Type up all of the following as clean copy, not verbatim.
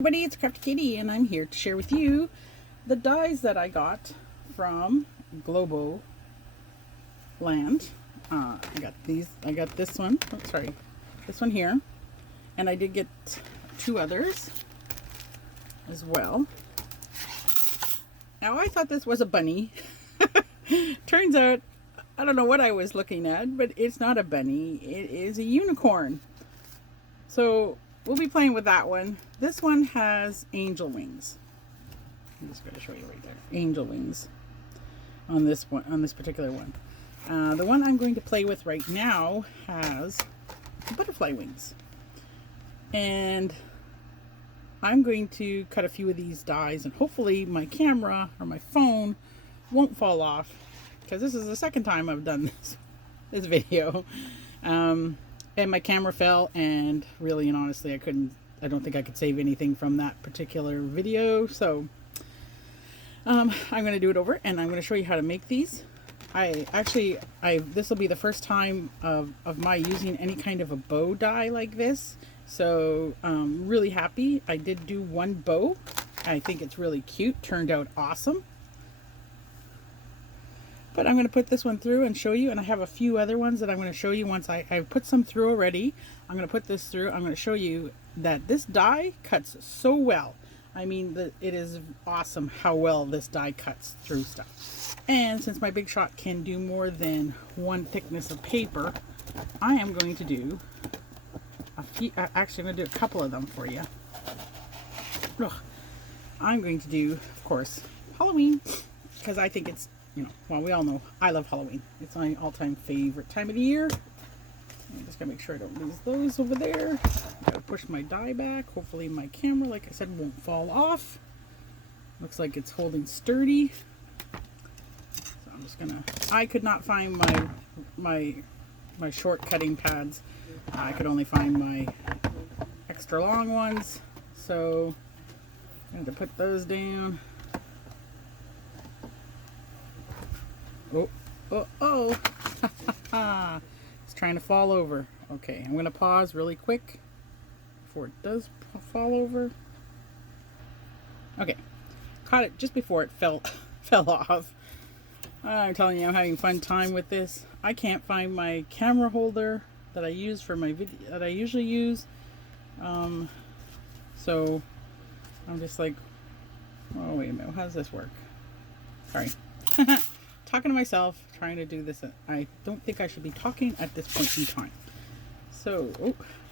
Everybody, it's Crafty Katie, and I'm here to share with you the dies that I got from Globleland. I got these. I got this one. Oh, sorry, this one here, and I did get two others as well. Now I thought this was a bunny. Turns out I don't know what I was looking at, but it's not a bunny. It is a unicorn. So we'll be playing with that one. This one has angel wings. I'm just going to show you right there. Angel wings on this one, on this particular one. The one I'm going to play with right now has butterfly wings. And I'm going to cut a few of these dies, and hopefully my camera or my phone won't fall off, because this is the second time I've done this video. And my camera fell, and really and honestly I don't think I could save anything from that particular video. So I'm going to do it over, and I'm going to show you how to make these. This will be the first time of my using any kind of a bow die like this. So really happy. I did do one bow. I think it's really cute. Turned out awesome. But I'm going to put this one through and show you, and I have a few other ones that I'm going to show you once I've put some through already. I'm going to put this through. I'm going to show you that this die cuts so well. I mean, it is awesome how well this die cuts through stuff. And since my Big Shot can do more than one thickness of paper, I am going to do a few. Actually, I'm going to do a couple of them for you. Ugh. I'm going to do, of course, Halloween, because I think it's, well, we all know I love Halloween. It's my all-time favorite time of the year. I'm just gonna make sure I don't lose those over there. Gotta push my die back. Hopefully my camera, like I said, won't fall off. Looks like it's holding sturdy. So I'm just gonna. I could not find my short cutting pads. I could only find my extra long ones. So I'm going to put those down. Oh. It's trying to fall over. Okay, I'm going to pause really quick before it does fall over. Okay, caught it just before it fell off. I'm telling you, I'm having a fun time with this. I can't find my camera holder that I use for my video, that I usually use. So I'm just like, oh, wait a minute, how does this work? Sorry. Talking to myself, trying to do this. I don't think I should be talking at this point in time. So,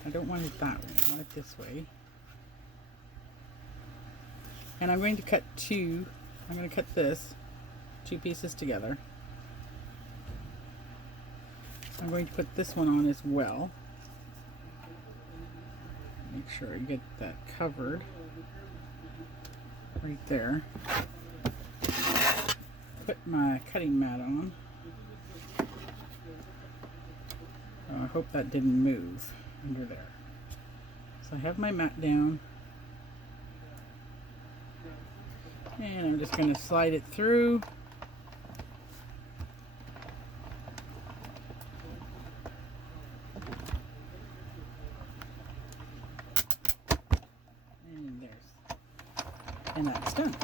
I don't want it that way. I want it this way. And I'm going to cut I'm going to cut two pieces together. I'm going to put this one on as well. Make sure I get that covered right there. Put my cutting mat on. Oh, I hope that didn't move under there. So I have my mat down, and I'm just going to slide it through. And that's done.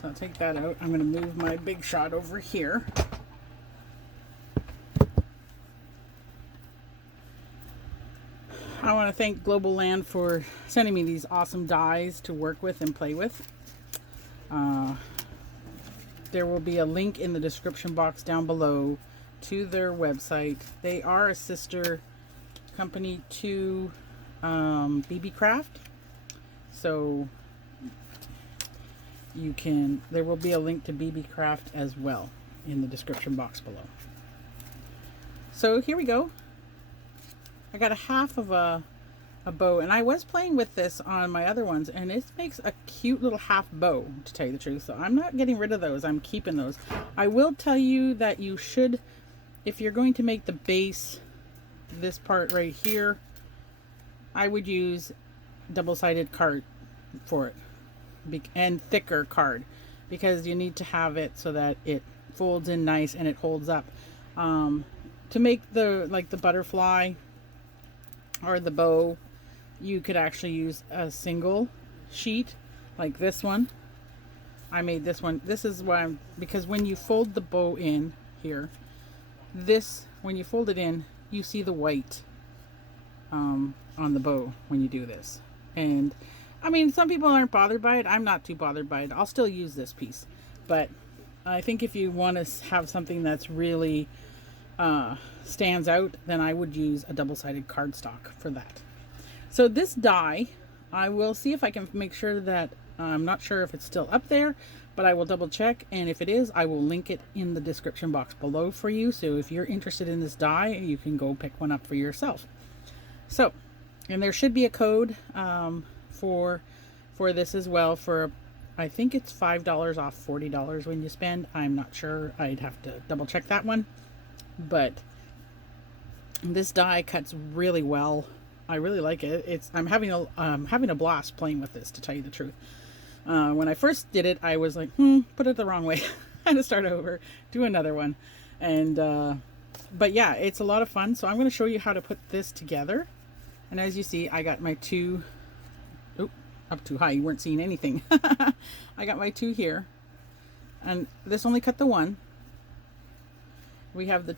So I'll take that out. I'm going to move my Big Shot over here. I want to thank Globleland for sending me these awesome dies to work with and play with. There will be a link in the description box down below to their website. They are a sister company to Beebeecrafts. So there will be a link to Beebeecrafts as well in the description box below. So here we go. I got a half of a bow, and I was playing with this on my other ones, and it makes a cute little half bow, to tell you the truth. So I'm not getting rid of those. I'm keeping those. I will tell you that you should, if you're going to make the base, this part right here, I would use double-sided card for it, and thicker card, because you need to have it so that it folds in nice and it holds up. To make the butterfly or the bow, you could actually use a single sheet like this one. I made this one. This is why because when you fold the bow in here, when you fold it in, you see the white on the bow when you do this. And I mean, some people aren't bothered by it. I'm not too bothered by it. I'll still use this piece. But I think if you want to have something that's really stands out, then I would use a double-sided cardstock for that. So this die, I will see if I can make sure that, I'm not sure if it's still up there, but I will double check, and if it is, I will link it in the description box below for you. So if you're interested in this die, you can go pick one up for yourself. So, and there should be a code for this as well, for I think it's $5 off $40 when you spend. I'm not sure. I'd have to double check that one. But this die cuts really well. I really like it. I'm having a blast playing with this, to tell you the truth. When I first did it, I was like, put it the wrong way. I had to start over, do another one. And but yeah, it's a lot of fun. So I'm going to show you how to put this together. And as you see, I got my two, up too high, you weren't seeing anything. I got my two here, and this only cut the one. We have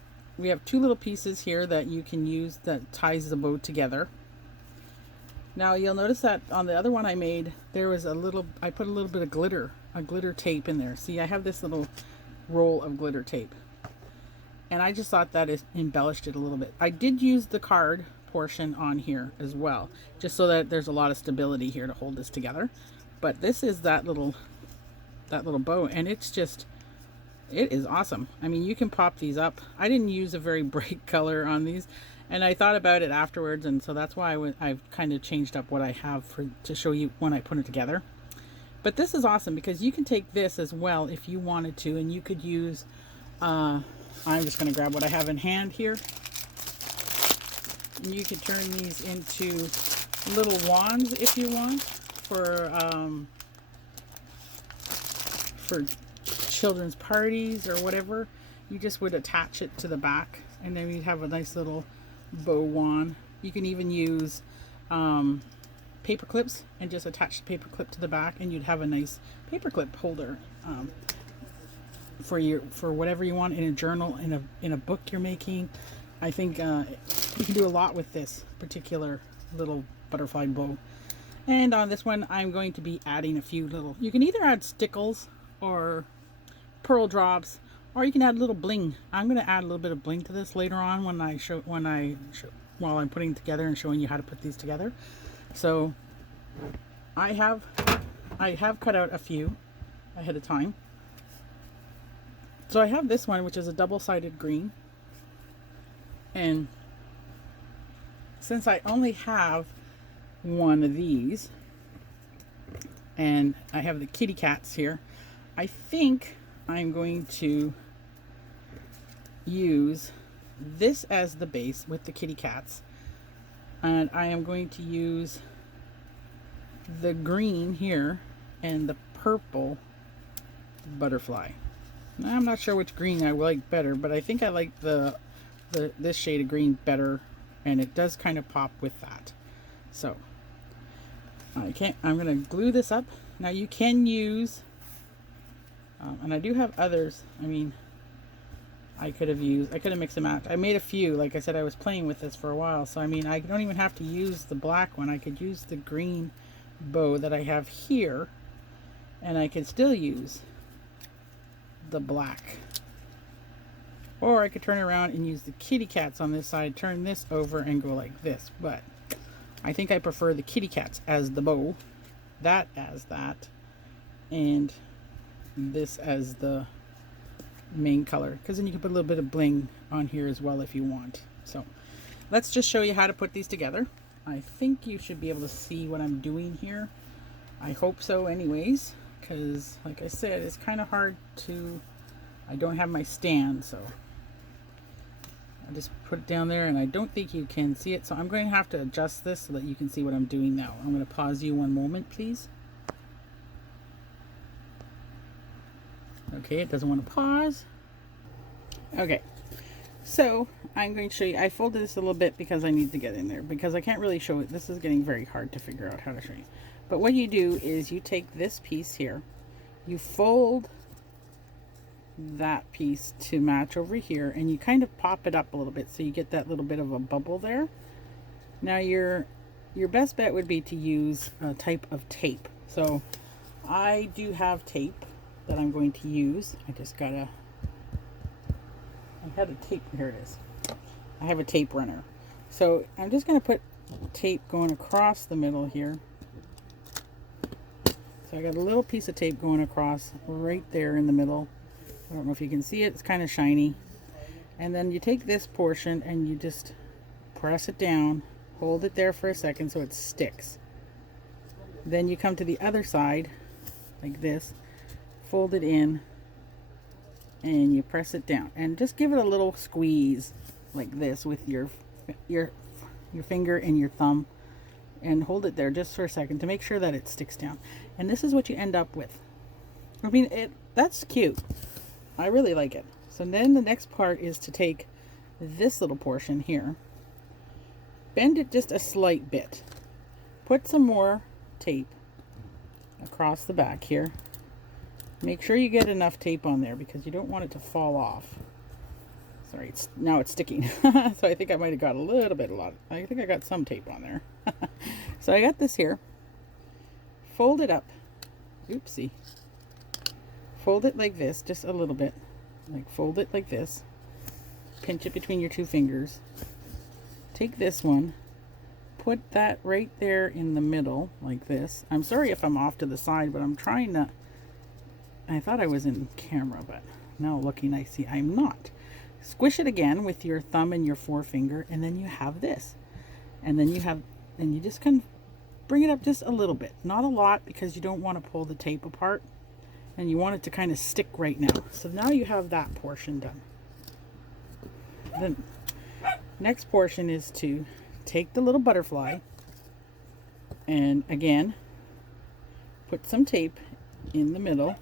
two little pieces here that you can use that ties the bow together. Now you'll notice that on the other one I made, there was I put a little bit of glitter tape in there. See, I have this little roll of glitter tape, and I just thought that it embellished it a little bit. I did use the card portion on here as well, just so that there's a lot of stability here to hold this together. But this is that little bow, and it is awesome. I mean, you can pop these up. I didn't use a very bright color on these, and I thought about it afterwards, and so that's why I've kind of changed up what I have to show you when I put it together. But this is awesome because you can take this as well if you wanted to, and you could use I'm just going to grab what I have in hand here. And you could turn these into little wands if you want for children's parties or whatever. You just would attach it to the back, and then you'd have a nice little bow wand. You can even use paper clips and just attach the paper clip to the back, and you'd have a nice paper clip holder for whatever you want in a journal, in a book you're making. I think you can do a lot with this particular little butterfly bow. And on this one, I'm going to be adding a few little, you can either add stickles or pearl drops, or you can add a little bling. I'm going to add a little bit of bling to this later on while I'm putting it together and showing you how to put these together. So I have cut out a few ahead of time. So I have this one, which is a double-sided green. And since I only have one of these, and I have the kitty cats here, I think I'm going to use this as the base with the kitty cats, and I am going to use the green here and the purple butterfly. Now, I'm not sure which green I like better, but I think I like this shade of green better, and it does kind of pop with that. So I'm going to glue this up. Now you can use and I do have others. I mean, I could have mixed them out. I made a few. Like I said, I was playing with this for a while, so I mean, I don't even have to use the black one. I could use the green bow that I have here, and I could still use the black. Or I could turn around and use the kitty cats on this side, turn this over and go like this. But I think I prefer the kitty cats as the bow, that as that, and this as the main color, because then you can put a little bit of bling on here as well if you want. So let's just show you how to put these together. I think you should be able to see what I'm doing here. I hope so anyways, because like I said, it's kind of hard to, I don't have my stand, so I just put it down there and I don't think you can see it, so I'm going to have to adjust this so that you can see what I'm doing now. I'm going to pause you one moment, please. Okay, it doesn't want to pause. Okay, So I'm going to show you, I folded this a little bit because I need to get in there, because I can't really show it. This is getting very hard to figure out how to show you. But what you do is you take this piece here, you fold that piece to match over here, and you kind of pop it up a little bit so you get that little bit of a bubble there. Now your best bet would be to use a type of tape. So I do have tape that I'm going to use. I had a tape, here it is. I have a tape runner. So I'm just going to put tape going across the middle here. So I got a little piece of tape going across right there in the middle. I don't know if you can see it, it's kind of shiny. And then you take this portion and you just press it down, hold it there for a second so it sticks. Then you come to the other side like this, fold it in, and you press it down and just give it a little squeeze like this with your finger and your thumb, and hold it there just for a second to make sure that it sticks down. And this is what you end up with. I mean, that's cute. I really like it. So then the next part is to take this little portion here, bend it just a slight bit, put some more tape across the back here. Make sure you get enough tape on there because you don't want it to fall off. Sorry, now it's sticking. So I think I might have got I think I got some tape on there. So I got this here. Fold it up. Oopsie. Fold it like this, just a little bit. Like fold it like this. Pinch it between your two fingers. Take this one. Put that right there in the middle, like this. I'm sorry if I'm off to the side, but I'm trying to... I thought I was in camera, but now looking I see I'm not. Squish it again with your thumb and your forefinger, and then you have this. And then you just kind of bring it up just a little bit. Not a lot, because you don't want to pull the tape apart. And you want it to kind of stick right now. So now you have that portion done. The next portion is to take the little butterfly and again put some tape in the middle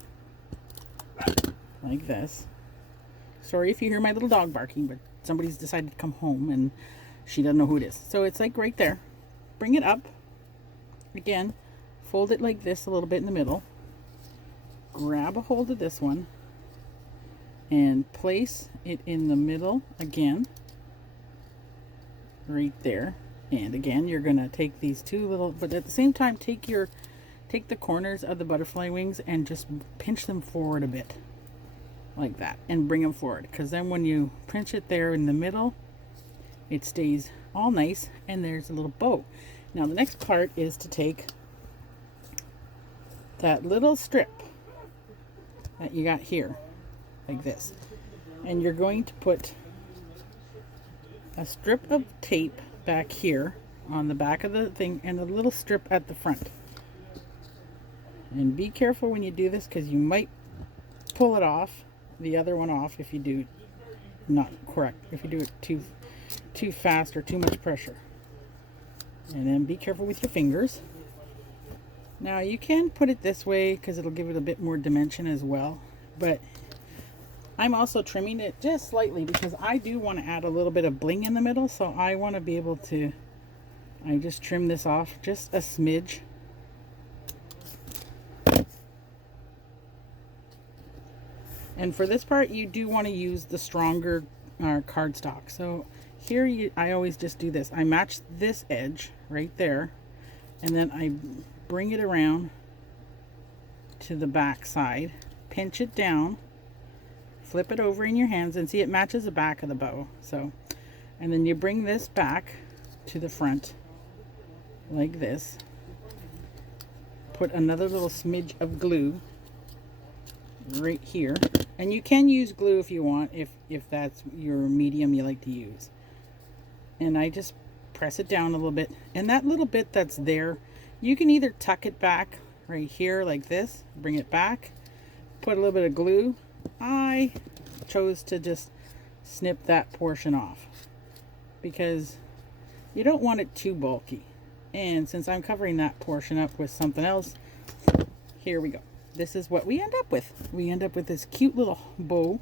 like this. Sorry if you hear my little dog barking, but somebody's decided to come home and she doesn't know who it is. So it's like right there. Bring it up. Again, fold it like this a little bit in the middle. Grab a hold of this one and place it in the middle again. Right there. And again, you're going to take these two little, but at the same time, take the corners of the butterfly wings and just pinch them forward a bit. Like that, and bring them forward, because then when you pinch it there in the middle, it stays all nice, and there's a little bow. Now the next part is to take that little strip that you got here, like this, and you're going to put a strip of tape back here on the back of the thing and a little strip at the front. And be careful when you do this, because you might pull it off, the other one off, if you do not correct, if you do it too fast or too much pressure. And then be careful with your fingers. Now you can put it this way because it'll give it a bit more dimension as well, but I'm also trimming it just slightly because I do want to add a little bit of bling in the middle, so I want to be able to, I just trim this off just a smidge. And for this part, you do want to use the stronger cardstock. So here I always just do this. I match this edge right there, and then I bring it around to the back side, pinch it down, flip it over in your hands, and see it matches the back of the bow. So, and then you bring this back to the front like this. Put another little smidge of glue right here, and you can use glue if you want, if that's your medium you like to use. And I just press it down a little bit, and that little bit that's there, you can either tuck it back right here like this, bring it back, put a little bit of glue. I chose to just snip that portion off because you don't want it too bulky. And since I'm covering that portion up with something else, here we go. This is what we end up with. We end up with this cute little bow.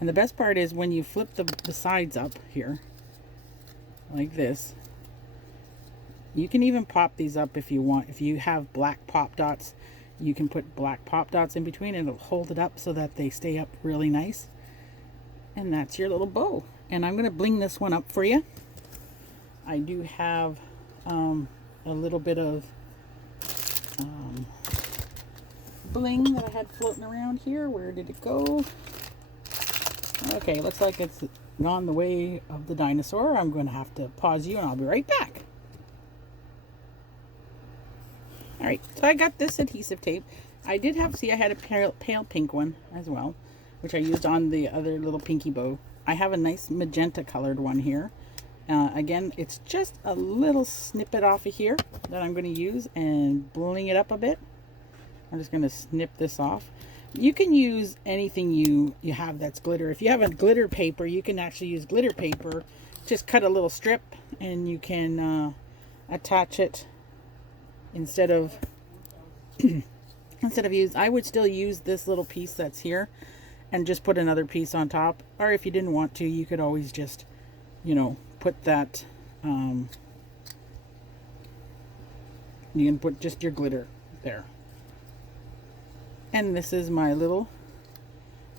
And the best part is when you flip the sides up here, like this, you can even pop these up if you want. If you have black pop dots, you can put black pop dots in between and it'll hold it up so that they stay up really nice. And that's your little bow. And I'm going to bling this one up for you. I do have a little bit of bling that I had floating around here. Where did it go? Okay, looks like it's gone the way of the dinosaur. I'm going to have to pause you and I'll be right back. Alright, so I got this adhesive tape. I did have, see, I had a pale pink one as well, which I used on the other little pinky bow. I have a nice magenta colored one here. Again, it's just a little snippet off of here that I'm going to use and bling it up a bit. I'm just going to snip this off. You can use anything you have that's glitter. If you have a glitter paper, you can actually use glitter paper. Just cut a little strip and you can attach it instead of I would still use this little piece that's here and just put another piece on top. Or if you didn't want to, you could always just, you know, put that, you can put just your glitter there. And this is my little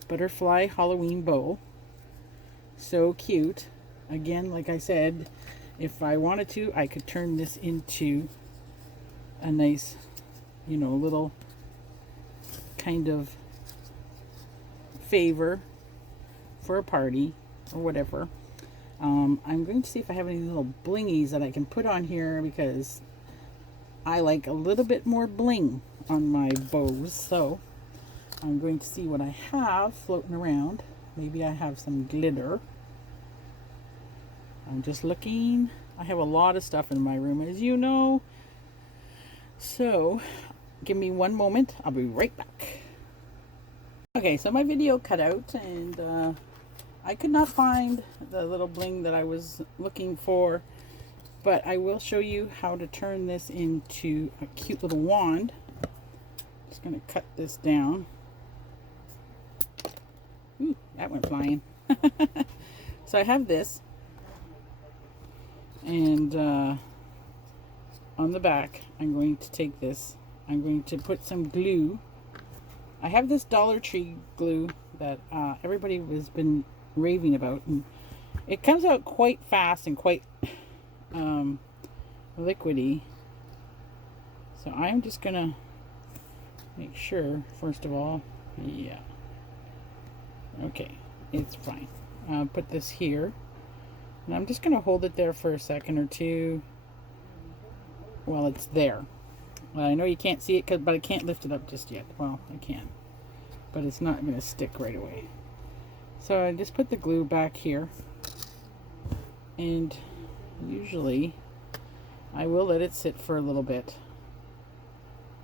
butterfly Halloween bow. So cute. Again, like I said, if I wanted to, I could turn this into a nice, you know, little kind of favor for a party or whatever. I'm going to see if I have any little blingies that I can put on here because I like a little bit more bling on my bows. So I'm going to see what I have floating around. Maybe I have some glitter. I'm just looking. I have a lot of stuff in my room, as you know. So give me one moment. I'll be right back. Okay, so my video cut out and I could not find the little bling that I was looking for, but I will show you how to turn this into a cute little wand. Just going to cut this down. Ooh, that went flying. So I have this, and on the back I'm going to take this, I'm going to put some glue. I have this Dollar Tree glue that everybody has been raving about, and it comes out quite fast and quite liquidy. So I'm just gonna make sure, first of all, yeah, okay, it's fine. Put this here, and I'm just gonna hold it there for a second or two while it's there. Well, I know you can't see it, but I can't lift it up just yet. Well, I can, but it's not gonna stick right away. So I just put the glue back here, and usually I will let it sit for a little bit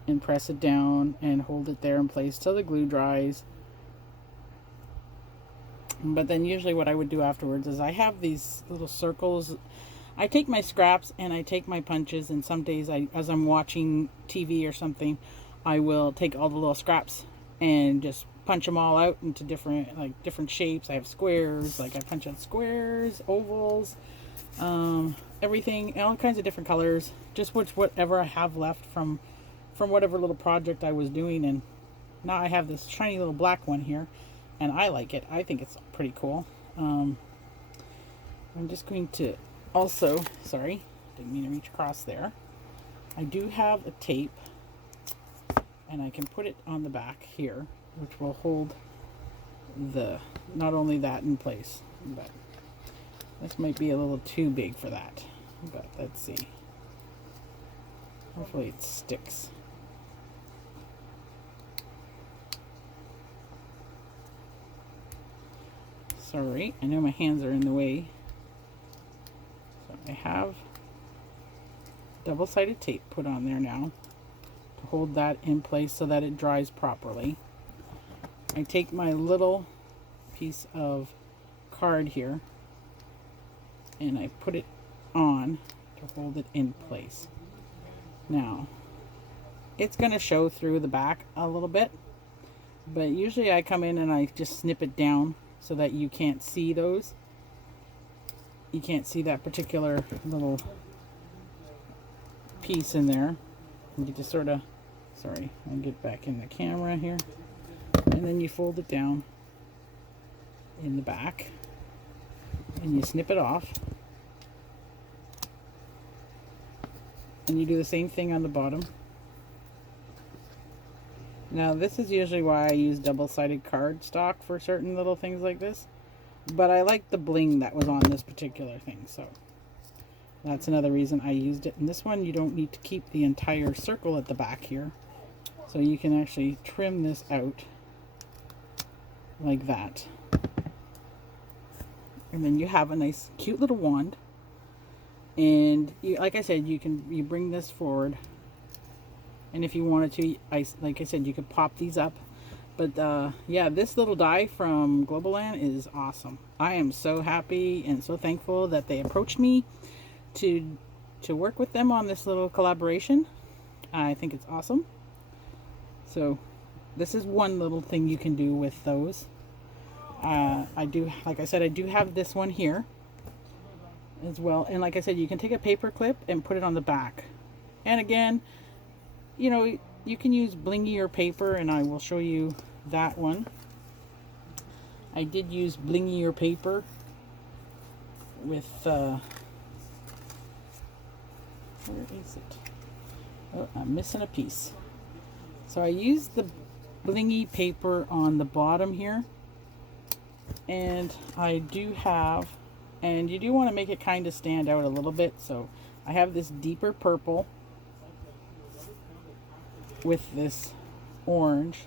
and press it down and hold it there in place till the glue dries. But then usually what I would do afterwards is I have these little circles. I take my scraps and I take my punches, and some days as I'm watching TV or something, I will take all the little scraps and just punch them all out into different shapes. I have squares, like I punch out squares, ovals, everything, all kinds of different colors, just whatever I have left from whatever little project I was doing. And now I have this shiny little black one here, and I like it. I think it's pretty cool. I'm just going to also, sorry, didn't mean to reach across there. I do have a tape, and I can put it on the back here, which will hold not only that in place, but this might be a little too big for that, but let's see. Hopefully it sticks. Sorry, I know my hands are in the way. So I have double-sided tape put on there now to hold that in place so that it dries properly. I take my little piece of card here and I put it on to hold it in place. Now, it's going to show through the back a little bit, but usually I come in and I just snip it down so that you can't see those. You can't see that particular little piece in there. You just sort of, sorry, I'll get back in the camera here. And then you fold it down in the back and you snip it off. And you do the same thing on the bottom. Now this is usually why I use double-sided cardstock for certain little things like this. But I like the bling that was on this particular thing, so that's another reason I used it. And this one, you don't need to keep the entire circle at the back here. So you can actually trim this out like that. And then you have a nice cute little wand. And you, like I said, you bring this forward. And if you wanted to, like I said, you could pop these up. But yeah, this little die from Globleland is awesome. I am so happy and so thankful that they approached me to work with them on this little collaboration. I think it's awesome. So this is one little thing you can do with those. I do, like I said, I do have this one here as well. And like I said, you can take a paper clip and put it on the back. And again, you know, you can use blingier paper, and I will show you that one. I did use blingier paper with, where is it? Oh, I'm missing a piece. So I used the blingy paper on the bottom here. And I do have, and you do want to make it kind of stand out a little bit. So I have this deeper purple with this orange,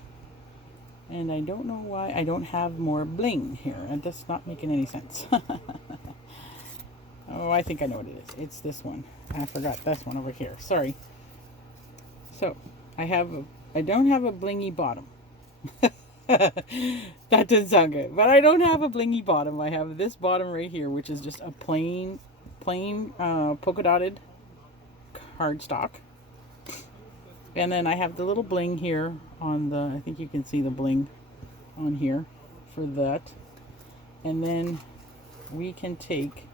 and I don't know why I don't have more bling here. And that's not making any sense. Oh, I think I know what it is. It's this one. I forgot this one over here. Sorry. So I don't have a blingy bottom. That didn't sound good, but I don't have a blingy bottom. I have this bottom right here, which is just a plain polka dotted cardstock. And then I have the little bling here on the, I think you can see the bling on here for that. And then we can take,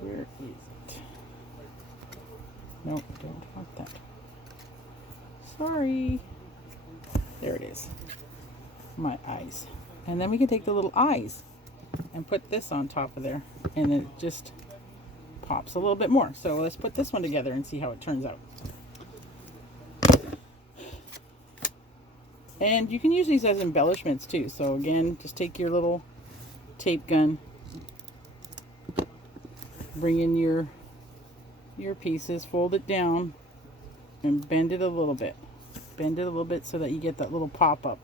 where is it? Nope, don't want that. Sorry. There it is. My eyes. And then we can take the little eyes and put this on top of there. And it just pops a little bit more. So let's put this one together and see how it turns out. And you can use these as embellishments too. So again, just take your little tape gun, bring in your pieces, fold it down, and bend it a little bit. Bend it a little bit so that you get that little pop up.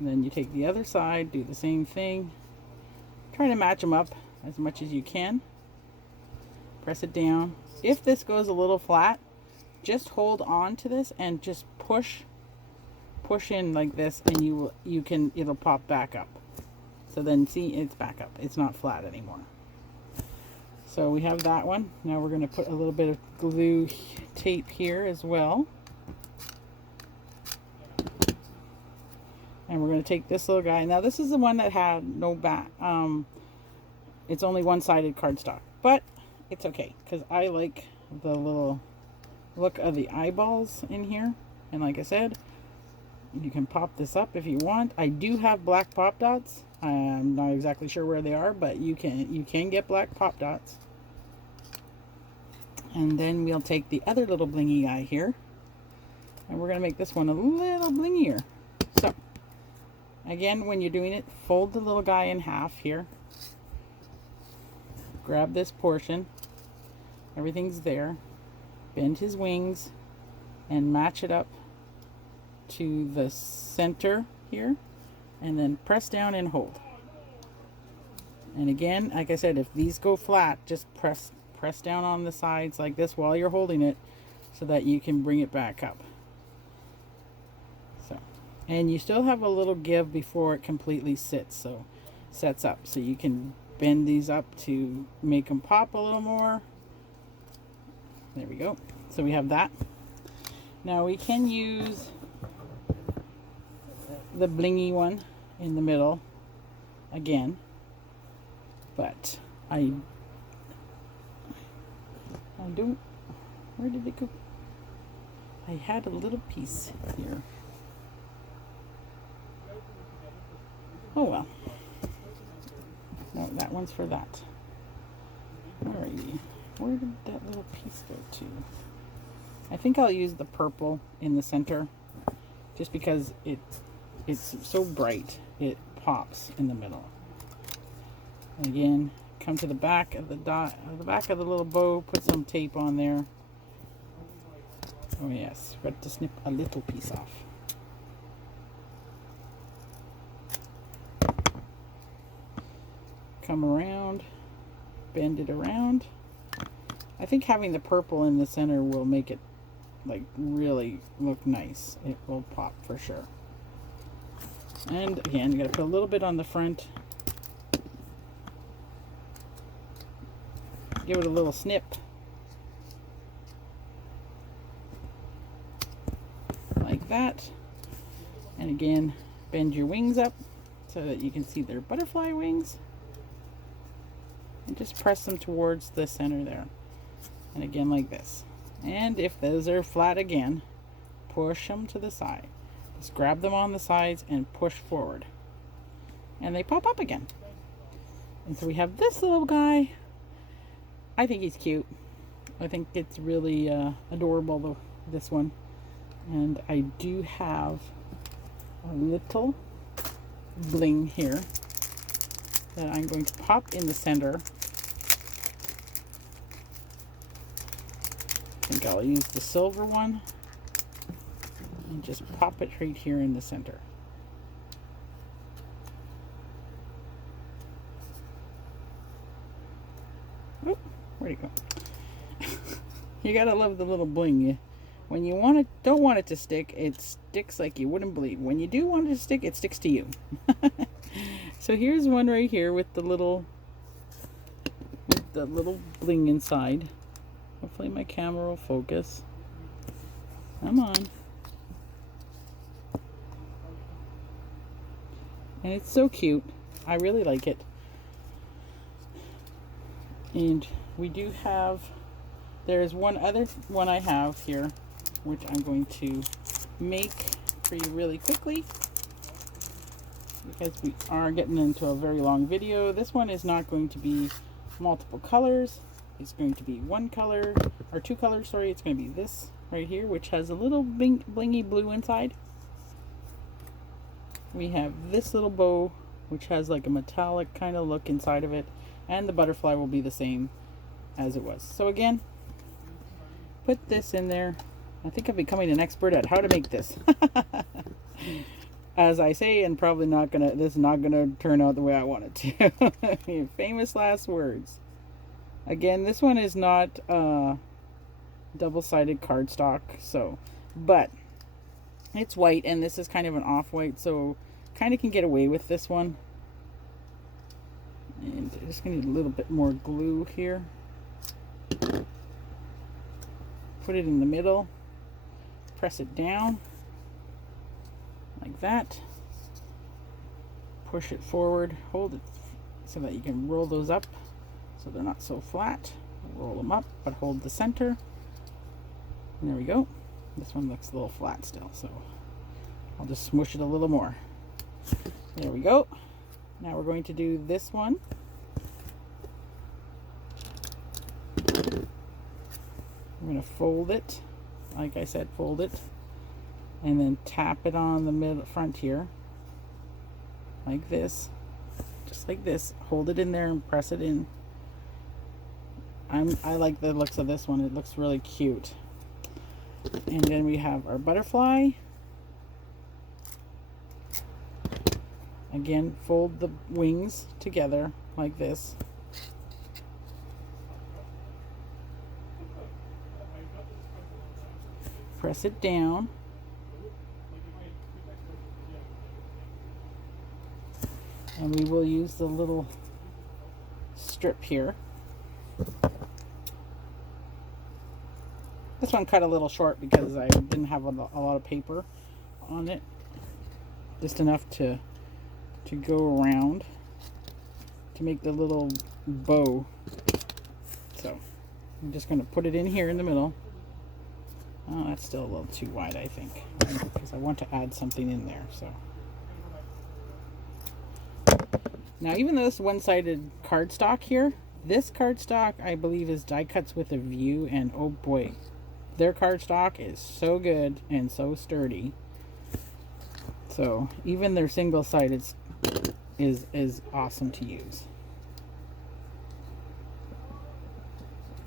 And then you take the other side, do the same thing. Try to match them up as much as you can. Press it down. If this goes a little flat, just hold on to this and just push in like this, and it'll pop back up. So then see, it's back up. It's not flat anymore. So we have that one. Now we're going to put a little bit of glue tape here as well. And we're going to take this little guy. Now this is the one that had no back. It's only one-sided cardstock, but it's okay because I like the little look of the eyeballs in here. And like I said, you can pop this up if you want. I do have black pop dots. I'm not exactly sure where they are, but you can get black pop dots. And then we'll take the other little blingy guy here, and we're going to make this one a little blingier. So again, when you're doing it, fold the little guy in half here. Grab this portion. Everything's there. Bend his wings and match it up to the center here, and then press down and hold. And again, like I said, if these go flat, just press down on the sides like this while you're holding it so that you can bring it back up. So, and you still have a little give before it completely sets up, so you can bend these up to make them pop a little more. There we go. So we have that. Now we can use the blingy one in the middle again, but I don't, where did it go? I had a little piece here. Oh well. No, that one's for that. Alrighty. Where did that little piece go to? I think I'll use the purple in the center, just because it's so bright it pops in the middle. And again, come to the back of the back of the little bow, put some tape on there. Oh yes, got to snip a little piece off. Come around, bend it around. I think having the purple in the center will make it like really look nice. It will pop for sure. And again, you gotta put a little bit on the front. Give it a little snip. Like that. And again, bend your wings up so that you can see their butterfly wings. And just press them towards the center there. And again, like this. And if those are flat again, push them to the side. Just grab them on the sides and push forward. And they pop up again. And so we have this little guy. I think he's cute. I think it's really adorable, this one. And I do have a little bling here that I'm going to pop in the center. I think I'll use the silver one and just pop it right here in the center. Oh, where'd it go? You gotta love the little bling. When you don't want it to stick, it sticks like you wouldn't believe. When you do want it to stick, it sticks to you. So here's one right here with the little bling inside. Hopefully my camera will focus. Come on. And it's so cute. I really like it. And we do have, there's one other one I have here, which I'm going to make for you really quickly, because we are getting into a very long video. This one is not going to be multiple colors. It's going to be one color, or two colors, sorry. It's going to be this right here, which has a little blingy blue inside. We have this little bow, which has like a metallic kind of look inside of it, and the butterfly will be the same as it was. So again, put this in there. I think I'm becoming an expert at how to make this. As I say, and probably this is not gonna turn out the way I want it to. Famous last words. Again, this one is not double-sided cardstock, but it's white, and this is kind of an off-white, so kind of can get away with this one. And I'm just gonna need a little bit more glue here. Put it in the middle. Press it down like that. Push it forward. Hold it so that you can roll those up so they're not so flat. Roll them up, but hold the center. And there we go. This one looks a little flat still, so I'll just smush it a little more. There we go. Now we're going to do this one. I'm going to fold it. Like I said, fold it. And then tap it on the middle front here. Like this. Just like this. Hold it in there and press it in. I like the looks of this one. It looks really cute. And then we have our butterfly. Again, fold the wings together like this. Press it down. And we will use the little strip here. This one cut a little short because I didn't have a lot of paper on it. Just enough to to go around to make the little bow. So I'm just going to put it in here in the middle. Oh, that's still a little too wide, I think, because I want to add something in there. So now, even though this one-sided cardstock here, this cardstock I believe is Die Cuts with a View, and oh boy, their cardstock is so good and so sturdy. So even their single-sided is awesome to use.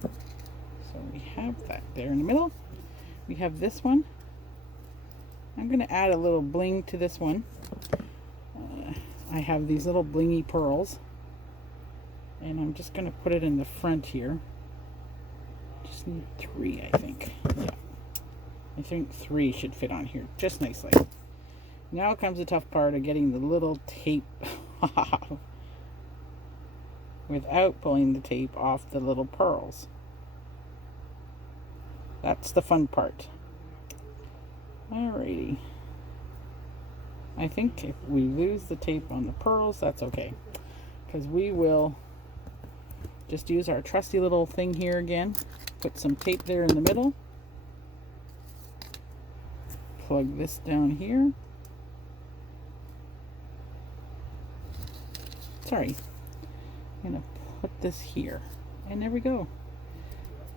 So we have that there in the middle. We have this one. I'm going to add a little bling to this one. I have these little blingy pearls, and I'm just going to put it in the front here. Just need 3, I think. Yeah, I think 3 should fit on here just nicely. Now comes the tough part of getting the little tape off without pulling the tape off the little pearls. That's the fun part. Alrighty. I think if we lose the tape on the pearls, that's okay, because we will just use our trusty little thing here again. Put some tape there in the middle. Plug this down here. Sorry. I'm going to put this here. And there we go.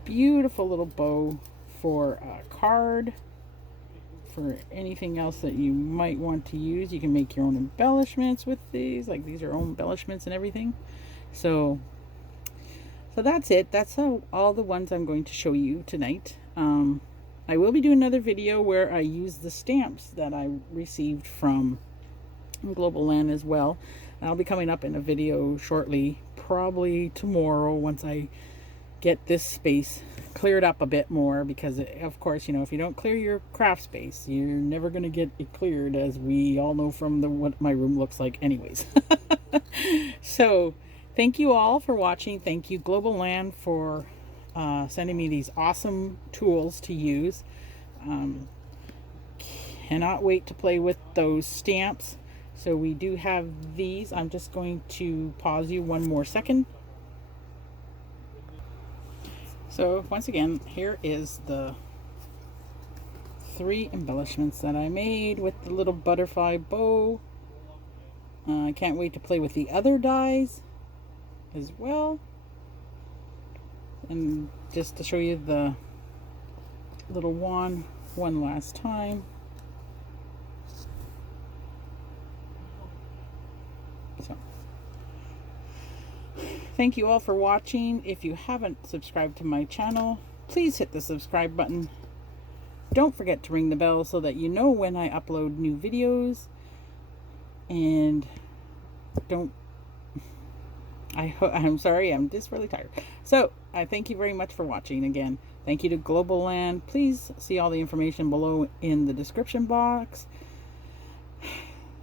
Beautiful little bow for a card. For anything else that you might want to use. You can make your own embellishments with these. Like, these are own embellishments and everything. So that's it. That's all the ones I'm going to show you tonight. I will be doing another video where I use the stamps that I received from Globleland as well. That'll be coming up in a video shortly, probably tomorrow, once I get this space cleared up a bit more, because of course, you know, if you don't clear your craft space, you're never going to get it cleared, as we all know from what my room looks like anyways. So thank you all for watching. Thank you Globleland for sending me these awesome tools to use. Cannot wait to play with those stamps. So we do have these. I'm just going to pause you one more second. So once again, here is the 3 embellishments that I made with the little butterfly bow. I can't wait to play with the other dies as well. And just to show you the little wand one last time. So thank you all for watching. If you haven't subscribed to my channel, please hit the subscribe button. Don't forget to ring the bell so that you know when I upload new videos. And I'm sorry, I'm just really tired. So I thank you very much for watching. Again, thank you to Globleland. Please see all the information below in the description box.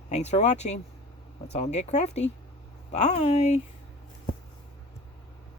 Thanks for watching. Let's all get crafty. Bye.